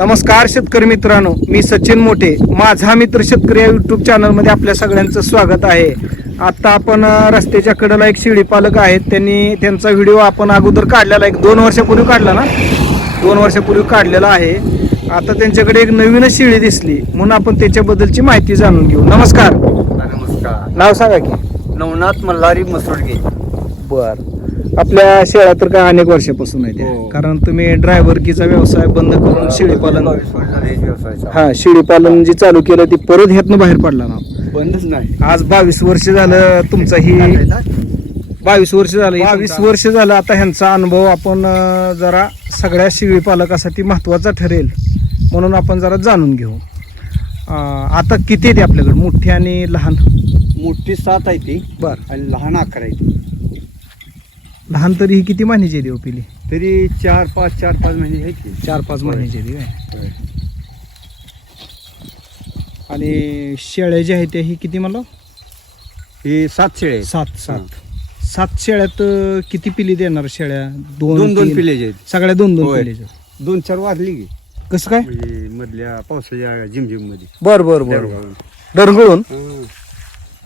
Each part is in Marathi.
नमस्कार शेतकरी मित्रांनो मी सचिन मोठे. माझा मित्र शेतकरी या युट्यूब चॅनलमध्ये आपल्या सगळ्यांचं स्वागत आहे. आता आपण रस्त्याच्या कडेला एक शिडी पालक आहेत. त्यांनी त्यांचा व्हिडिओ आपण अगोदर काढलेला एक दोन वर्षापूर्वी काढला ना? दोन वर्षापूर्वी काढलेला आहे. आता त्यांच्याकडे एक नवीनच शिडी दिसली. म्हणून आपण त्याच्याबद्दलची माहिती जाणून घेऊ. नमस्कार. नमस्कार. नाव सांगा की. नवनाथ मल्हारी मसुडगे बर. आपल्या शेळ्या तर काय अनेक वर्षापासून आहे त्या. हो. कारण तुम्ही ड्रायव्हरकीचा व्यवसाय बंद करून शेळी पालन बावीस वर्ष झाले हे व्यवसायाचा. हा शेळी पालन जी चालू केलं ती परत ह्यातनं बाहेर पडला ना. बंदच नाही. आज बावीस वर्ष झालं तुमचा ही बावीस वर्ष झालं बावीस वर्ष झालं आता ह्यांचा अनुभव आपण अं, जरा सगळ्या शिळी पालकासाठी महत्त्वाचा ठरेल. म्हणून आपण जरा जाणून घेऊ. अं, आता किती येते आपल्याकडे? मोठी आणि लहान? मोठी सात आहे ती. बर. आणि लहान अकरा आहे ती. लहान तरी ही किती महिन्याची देव पिली? तरी चार पाच चार पाच महिने आहेत की. चार पाच महिन्याची आहे काय आणि शेळ्या ज्या आहेत त्या ही किती मला ही सात शेळे आहेत. सात सात. सात शेळ्यात अं, किती पिली देणार शेळ्या? दोन दोन तीन? पिले आहेत. सगळ्या दोन दोन होय. पिलेच्या दोन चार वाजली की. कसं काय? म्हणजे मधल्या पावसाच्या झिमझिममध्ये बर बर बर. डरगळून? हा.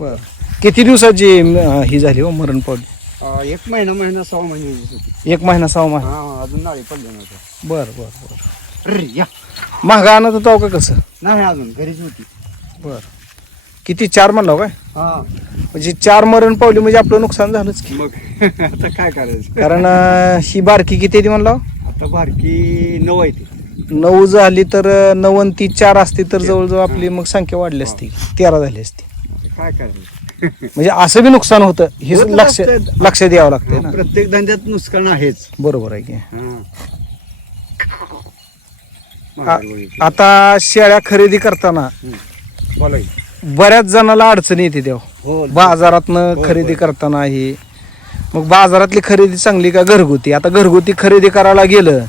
बर. किती दिवसाची अं, ही झाली हो मरण पावली? एक महिना महिना सहा महिने होती. एक महिना सहा महिना. हा अजून नाळी पडले नव्हतं. बर बर बर. अरे या. महागा आणत होता का कसं? नाही अजून घरीच होती. बर. किती? चार म्हणला हो काय? हा. म्हणजे चार मरण पावली म्हणजे आपलं नुकसान झालंच की. मग आता काय करायचं? कारण अं, ही बारकी किती ती म्हणला हो? आता बारकी नऊ आहे ती. नऊ झाली तर अं, नऊ आणि ती चार असती तर जवळजवळ आपली मग संख्या वाढली असती. तेरा झाली असती. आता काय करायचं? म्हणजे असं बी नुकसान होतं हे होतं लक्ष असतं. लक्ष द्यावं लागतंय ना प्रत्येक धंद्यात नुकसान आहेच बरोबर आहे की हा. महागाई. आता शेळ्या खरेदी करताना बोला की. बऱ्याच जणाला अडचण येते देव हो बाजारातनं हो, खरेदी हो. करताना ही मग बाजारातली खरेदी चांगली का घरगुती आता घरगुती खरेदी करायला गेलं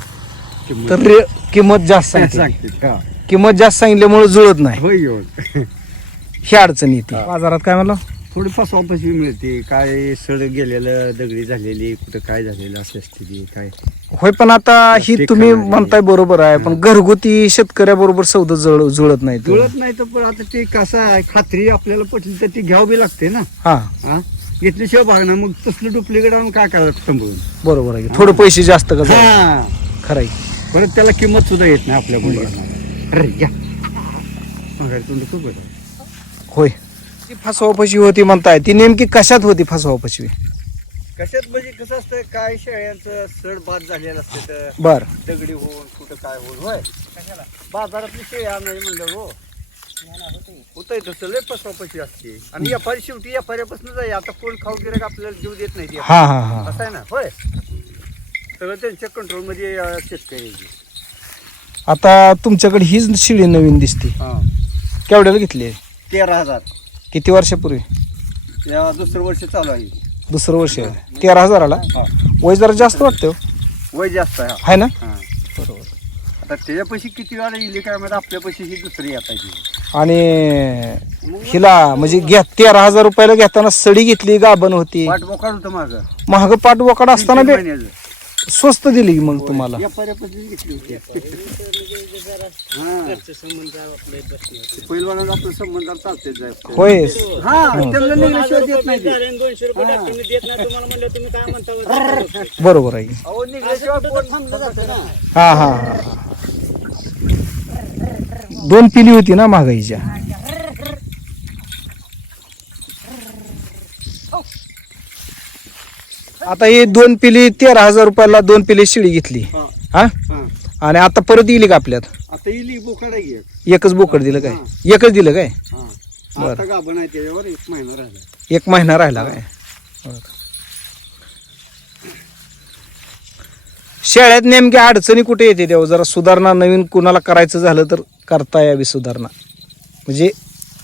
किंमत. तर रे- किंमत जास्त सांगते हा. किंमत जास्त सांगितल्यामुळे जुळत नाही होय ही अडचण येते हा. बाजारात काय म्हणलं थोडी फसवापसवी मिळते. काय सड गेलेलं दगडी झालेली कुठं काय झालेलं असं असते ती काय? होय पण आता ही ते तुम्ही. म्हणताय बरोबर आहे पण घरगुती शेतकऱ्याबरोबर सौदा जुळ- जुळत नाही तो. जुळत नाही तर पण आता ते कसं आहे खात्री आपल्याला पटली तर ती घ्यावी बी लागते ना. हा. हा? घेतल्याशिवाय भागणार मग तसलं डुप्लिकेट आणून काय करायचं संभवून बरोबर आहे. थोडं पैसे जास्त का? हा. खरं आहे. परत त्याला किंमत सुद्धा येत नाही आपल्या मुलांना अरे या. माघारी तोंड खूप. होय. ती फसवापशी होती म्हणताय? ती नेमकी कशात होती फसवापशी कशात म्हणजे कसं असतं काय शेळ्यांचं सड बाद झालेलं असतं तर बर. दगडी होऊन कुठं काय होऊन होय? कशाला? बाजारातली शेळी आणायची म्हणलं हो. होतंय तसं लय फसवापशी असते. आणि व्यापारी शेवटी व्यापाऱ्यापासून जाई आता कोण खाऊ गिराक आपल्याला जीव देत नाही ते. हा हा हा. असं आहे ना होय? सगळं त्यांच्या कंट्रोलमध्ये अं, शेतकरी आता तुमच्याकडे हीच शिडी नवीन दिसते. हा. केवढ्याला घेतली तेरा हजार. किती वर्षापूर्वी या दुसरं वर्ष चालू आहे दुसरं वर्ष आहे. तेरा हजाराला हा. वय जरा जास्त वाटतं हो. वय जास्त आहे हा. आहे ना हा बरोबर आता त्याच्यापाशी किती वेळा येईल काय माहिती आपल्यापाशी ही दुसरी येत आहे आणि हिला म्हणजे घ्या तेरा हजार रुपयाला घेताना सडी घेतली गाभण होती बोकाड होतं माझं महाग पाठ वकाड असताना बी महिन्याचं. स्वस्त दिली मग तुम्हाला. व्यापाऱ्यापासून घेतली होती. हा. पहिलवानाचा आपलं संबंध चालते जाय. होय. हा त्यांना निघल्याशिवाय देत नाही ते. दोनशे रुपये टाकून मी देत नाही तुम्हाला म्हणलं तुम्ही काय म्हणता? बरोबर आहे. अहो निघल्याशिवाय पोट थांबलं जातं ना. हा हा हा, हा. दोन पिली होती ना महागाईच्या आता ही दोन पिली तेरा हजार रुपयाला दोन पिली शिडी घेतली. हा, हा? हा. आणि आता परत येईल का आपल्यात? आता बोकाड. एकच बोकड दिलं काय? एकच दिलं काय? हा. बरं. आता गाभण आहे त्याच्यावर एक महिना राहिला. एक महिना राहिला काय? बरं. शेळ्यात नेमक्या अडचणी कुठे येते तेव्हा जरा सुधारणा नवीन कुणाला करायचं झालं तर करता यावी सुधारणा. म्हणजे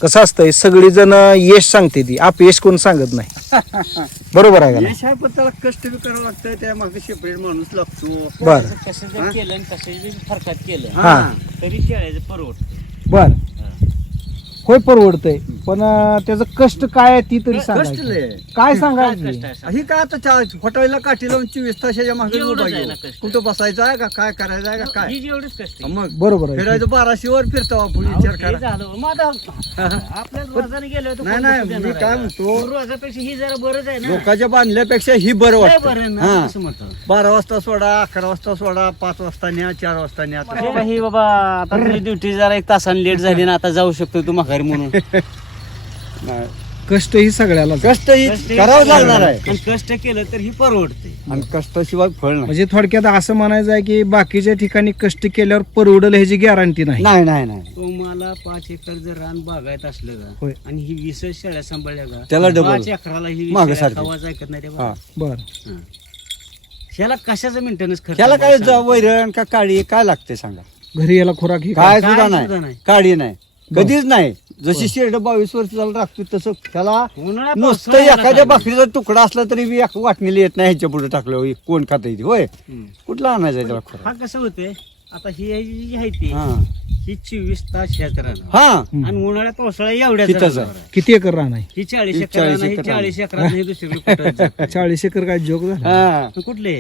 कसं असतंय सगळी जण यश सांगते ती. अपयश कोण सांगत नाही. बरोबर आहे का नाही? यश आहे पण त्याला कष्ट बी करावं लागतं त्या मागे सेपरेट माणूस लागतो. बर. कसं जर केलं आणि कसं जर फरकात केलं हा. तरी शेळ्याचं परवड बर. होय परवडतंय पण अं, त्याचं कष्ट काय आहे ती तरी कष्ट लय. काय काय सांगायचं कष्ट आहे सांग? ही काय आता चा- काठी लावून चोवीस तासाच्या मागे उभा घेऊ. कष्ट. कुठं बसायचं आहे का काय करायचं आहे का काय ही जेवढीच कष्ट आहे. मग बरोबर आहे फिरायचं बाराशे वर फिरतो आपण अहो, विचार हे करा झालं. मग आता आपल्याच रोजाने गेलो तर नाही, कोण नाही, बसू मी देणार काय आहे म्हणतो? रोजापेक्षा ही जरा बरंच आहे ना लोकांच्या बांधल्यापेक्षा ही बरं लय वाटतं बरं ना हा. असं म्हणतो बारा वाजता सोडा अकरा वाजता सोडा पाच वाजता न्या चार वाजता न्या हे बाई, बाबा आता ड्युटी जरा एक तासाने लेट झाली ना आता जाऊ शकतो तू माघारी म्हणून. नाही. कष्ट ही सगळ्याला कष्ट ही कष्ट करावं लागणार आहे. आणि कष्ट केलं तर ही परवडते. आणि कष्टाशिवाय फळ नाही. म्हणजे थोडक्यात असं म्हणायचं आहे की बाकीच्या ठिकाणी कष्ट केल्यावर परवडल ह्याची गॅरंटी नाही. नाही नाही नाही. तुम्हाला पाच एकर जर रान बागायत असलं का होय. आणि ही वीस शेळ्या सांभाळल्या का त्याला double. पाच एकराला ही वीस मागं शेळ्या सारखी. आवाज ऐकत नाही हा. बर. ह्याला कशाचं मेंटेनन्स खर्च त्याला काय. ज- वैरण का काळी काय लागते सांगा? घरी याला खुराक ही काय काय सुद्धा सुद्धा नाही नाही. काळी नाही. कधीच नाही. जशी शेरड बावीस वर्ष झालं राखतो तसं त्याला नुसतं एखाद्या काय भाकरीचा तुकडा असला तरी बी वाटणीला येत नाही ह्याच्या पुढे टाकलं होय, कोण खाता होय. कुठला आणायचा त्याला हा कसं होते आता ही आहे जी आहे ती हा. ही चोवीस तास राहणार. हा. आणि उन्हाळ्यात पावसाळा एवढ्याच तिथंच आहे. राहणार. आहे. किती एकर रान आहे? ही चाळीस ही एकर चाळीस ही एकर चाळीस एकरात नाही दुसरीकडे कुठं जात नाही. चाळीस एकर काय झाला? हा. कुठले?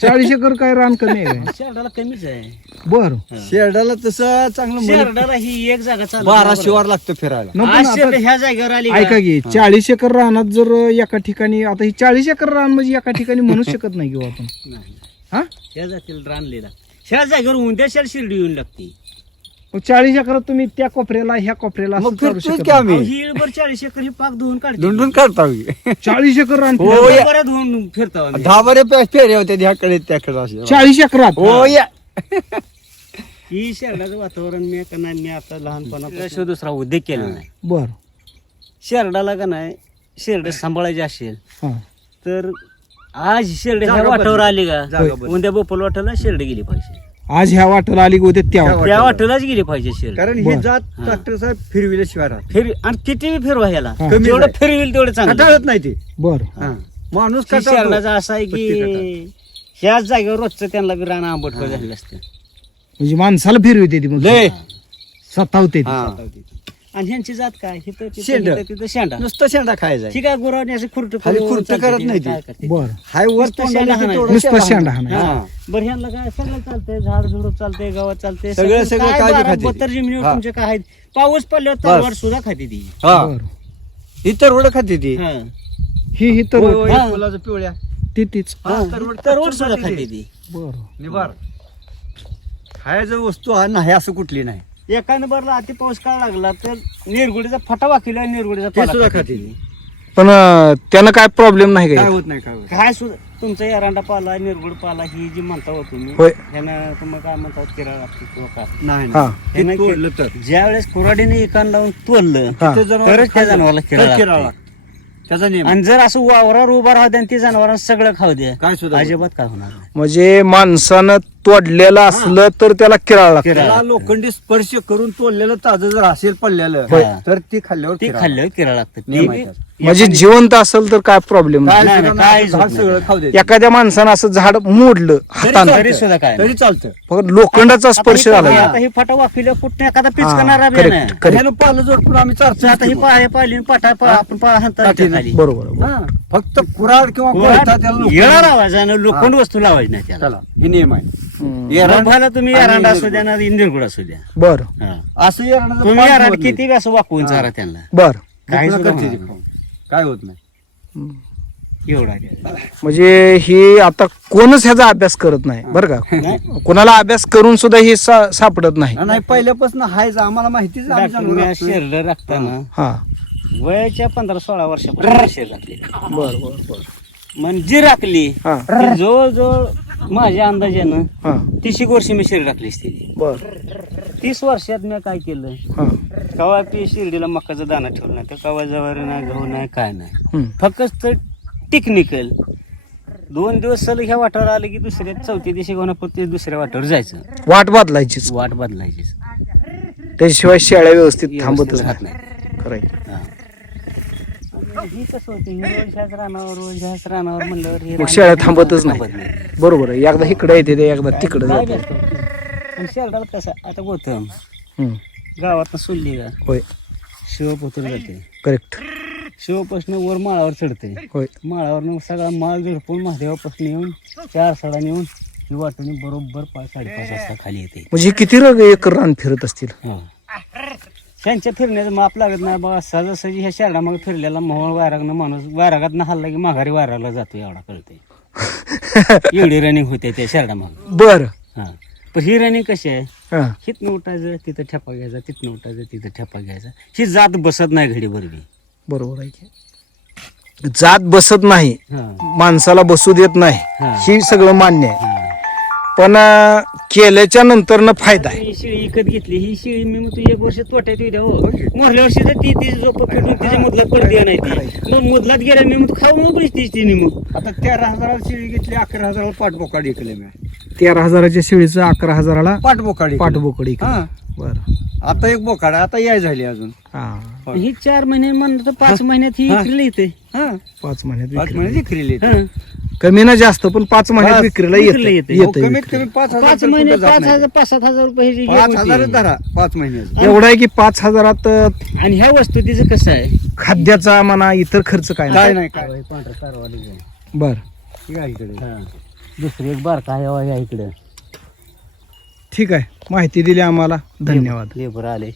चाळीस एकर काय रान कमी आहे? शेरडाला कमीच आहे. बर. शेरडाला तसं चांगलं शेरडाला ही एक जागा चालू बारा शिवार लागतं फिरायला. नको आज ना, शेरड आता ह्या जागेवर आली का? ऐका की चाळीस एकर रानात जर एका ठिकाणी आता ही चाळीस एकर रान म्हणजे एका ठिकाणी म्हणू शकत नाही किंवा आपण. नाही. हा? ह्या जातील रानलेला ह्या जागेवर उद्या शेर शिर्डी येऊन लागते. मग चाळीस एकरात तुम्ही त्या कोपऱ्याला ह्या कोपऱ्याला असं मग चालू फिरतोच शकत की नाही. आम्ही? अहो, ही बर चाळीस एकर ही पाक धुवून काढते. धुंडून काढता आम्ही. चाळीस एकर रान हो, फिरत- या. बरं धुवून फिरतो आम्ही. दहा बरे पे- फेरे होते ह्याकडे त्याकडे असे. चाळीस एकरात हो या. ही शेरडाचं वातावरण मी का नाही मी आता लहानपणापासून दुसरा उद्योग केला नाही. बर. शेरडाला का नाही शेरड सांभाळायची असेल हा. तर आज शेरड ह्या वाटावर. आली का? जागा बदली. उद्या बोपल वाटाला शेरड गेली पाहिजे. आज ह्या वाटेला आली की उद्या त्या वाटेला. त्या वाटेलाच गेली पाहिजे कारण ही बरं. जात हा. डॉक्टर साहेब फिरविल्याशिवाय राहत फिर आणि किती बी फिरवा ह्याला हा. कमी जेवढं. फिरविल तेवढं चांगलं कटाळत नाही ते बर हा. माणूस ही कटाळतो. असं आहे की ह्याच जागेवर रोजचं त्यांना बी राणा आंबट झालेलं असतं म्हणजे माणसाला फिरविते ती मग लय सतावते ती. हा. आणि ह्यांची जात काय हिथं तिथं शेंड. हिथं तिथं शेंडा नुसतं शेंडा खायचा ठीक आहे गुरावणी असं खुरट खाली खुरटं करत नाही ती. बर हाय वर नुसतं शेंडा ते हाणायचं. नुसतं शेंडा हाणायचं. बरं ह्यांना काय सगळं चालतंय झाड झुडूप चालतंय गावात चालतंय सगळं- सगळं काय काळजी बारा खाते ती. बत्तर जमिनीवर हा. तुमचे काय आहेत पाऊस पडल्यावर बस. तलवार सुद्धा खाते ती हा बर तरवड खाते ती हा. ही ही तर होय, होय, हा. फुलाचं पिवळ्या ती तीच हा. तरवड तरवड सुद्धा खाते ती. बर निभार खायचं वस्तू हा नाही असं कुठली नाही एखादं बरला अति पाऊस काळ लागला तर निरगुडीचा फटा वाकिला निरगुडीचा ते पाला सुद्धा खाते ती. ती. पण अं, त्यानं काय प्रॉब्लेम नाही काय काय होत नाही काय होत काय सुद्धा तुमचा एरांडा पाला निरगुड पाला ही जी म्हणता हो तुम्ही होय. ह्यानं तुम्हाला काय म्हणतात किराळ लागते किंवा काय नाही हा. ह्यानं ते तोडलं तर ज्या वेळेस कुराडीने इकान लावून तोडलं हा. ते जनावर तरच त्या खाल्लं. जनावराला तर किराळ किराळ लागते. लागते. त्याचा नियम आणि जर असं वावरावर उभा राहू द्या आणि ती जनावरांना सगळं खाऊ द्या काय सुद्धा अजिबात काय होणार नाही. म्हणजे माणसानं तोडलेलं असलं तर त्याला किराळ लागतं. किराळ. त्याला लोखंडी स्पर्श करून तोडलेलं ताजं जर असेल पडलेलं होय. तर ती खाल्ल्यावर ती किराळ खाल्ल्यावर किराळ लागतं. ते बी- त्याचा. म्हणजे जिवंत असेल तर काय प्रॉब्लेम नाही. झाड. सगळं खाऊ दे एखाद्या माणसानं असं झाड मोडलं हातानं. तरी सुद्धा काय तरी चालतं. फक्त लोखंडाचा स्पर्श झाला. ही- आता ही फाटा वाफिल्या कुठे एखादा पिचकणारा बी. ह्यानं आम्ही चारतो आता ही पाय पाहिली पाटा पा- आपण पा खाली. बरोबर बरोबर. फक्त कुराड किंवा त्याला लोखंड- आणि वस्तू लावायची नाही त्याला. चला हे नियम आहे रंभाला तुम्ही एरांडा असू. द्या ना इंदिरगुड असू द्या. बर. हा. असं एरंडाचं तुम्ही एरांड. किती बी असं वाकवून चारा त्यांना? बर. सुद्धा होणार नाही. काय होत नाही. एवढा. म्हणजे ही आता कोणच ह्याचा अभ्यास करत नाही बरं का? कोणाला अभ्यास करून सुद्धा ही सा- सापडत नाही. नाही पहिल्यापासून हायच. आम्हाला माहितीच आहे, आम्ही. शेरडं राखताना हा. वयाच्या पंधरा सोळा वर्षापर्यंत शेर राखली बर बर बर. म्हणजे राखली. हा. जवळजवळ माझ्या अंदाजानं हा. तीस एक वर्ष मी शेर राखली असते. बर. तीस वर्षात मी काय केलं? हा. कवा पी शिर्डीला मकाचा दाना ठेवला नाही तर कवा जवारी नाही गहू नाही काय नाही. हम्म. फक्त टेक्निकल दोन दिवस सलग ह्या वाटावर आले की दुसऱ्या चौथ्या दिवशी गव्हापुरती दुसऱ्या वाटावर जायचं. वाट बदलायचीच. वाट बदलायची त्याशिवाय शेळ्या व्यवस्थित थांबतच राहत नाही. ही कसं होतं? ही रोज ह्याच रानावर रोज ह्याच रानावर म्हणल्यावर हे मग रान शेळ्या थांबतच थांबत नाही. बरोबर आहे. एकदा इकडे येते ते एकदा तिकडे काय जाते. नसतं. आणि शेरडाला कसं आता गोथम. हम्म. गावात सोडली का? होय. शिवपोतर जाते. करेक्ट. शिवपासून वर माळावर चढते. होय. माळावर सगळा माळ झडपून महादेवापासून येऊन चार साडा नेऊन ही वाटणी बरोबर पाच साडेपाच वाजता खाली येते. म्हणजे हे किती रग एकर रान फिरत असतील? हा. त्यांच्या फिरण्याचं माप लागत नाही बघा सहजासहजी ह्या शेरडा मग फिरलेला मोहळ वायरागनं माणूस वायरागात हल्ला की माघारी वायराला जातो एवढा कळते एवढी रनिंग होते त्या शेरडा मग बर. हा. पण ही रनिंग कशी आहे? हा. हिथनं उठायचं तिथं ठेपा घ्यायचा तिथनं उठायचं तिथं ठेपा घ्यायचा. ही जात बसत नाही घडी बरबी बरोबर आहे की. जात बसत नाही. हा. माणसाला बसू देत नाही. हा. ही सगळं मान्य आहे. हा. पण अं, केल्याच्यानंतर फायदा आहे. ही शेळी विकत घेतली ही शेळी मी म्हणतो एक वर्ष तोट्यात येऊ द्या हो. मोरल्या वर्षी तर ती ती झोप फिटून तिच्या मुदलात पडते नाही ती. मग मुदलात गेल्या मी म्हणतो खाऊ मग बसतीच तिने मग. आता तेरा हजाराला शिळी घेतली अकरा हजाराला पाठबोकाड इकले मी. तेरा हजाराच्या शेळीचं अकरा हजाराला पाठबोकाड पाठबोकडी हा. बर. आता एक बोकाड आता याय झाली अजून. हा. ही चार महिने म्हणलं तर पाच महिन्यात ही हा. विक्रीला येते हा. पाच महिन्यात पाच विक्री. महिने विक्रीले हा. कमी ना जास्त पण पाच महिन्यात पाच- विक्रीला विक्रीला येते येते. कमीत कमी पाच हजार पाच महिने कुठं जात पाच नाही. हजार पाच सात हजार रुपये पाच हजार होती. धरा पाच महिन्याचं एवढं आहे की पाच हजारात अं, आणि ह्या वस्तू तिचं कसं आहे? खाद्याचा म्हणा इतर खर्च काय काय नाही नाही. काय पांढरा कारवाली आहे. बर. ठीक आहे इकडे. हा. दुसरी एक बारका आहे बघा इकडे. ठीक आहे. माहिती दिली आम्हाला. धन्यवाद. लेबर आले.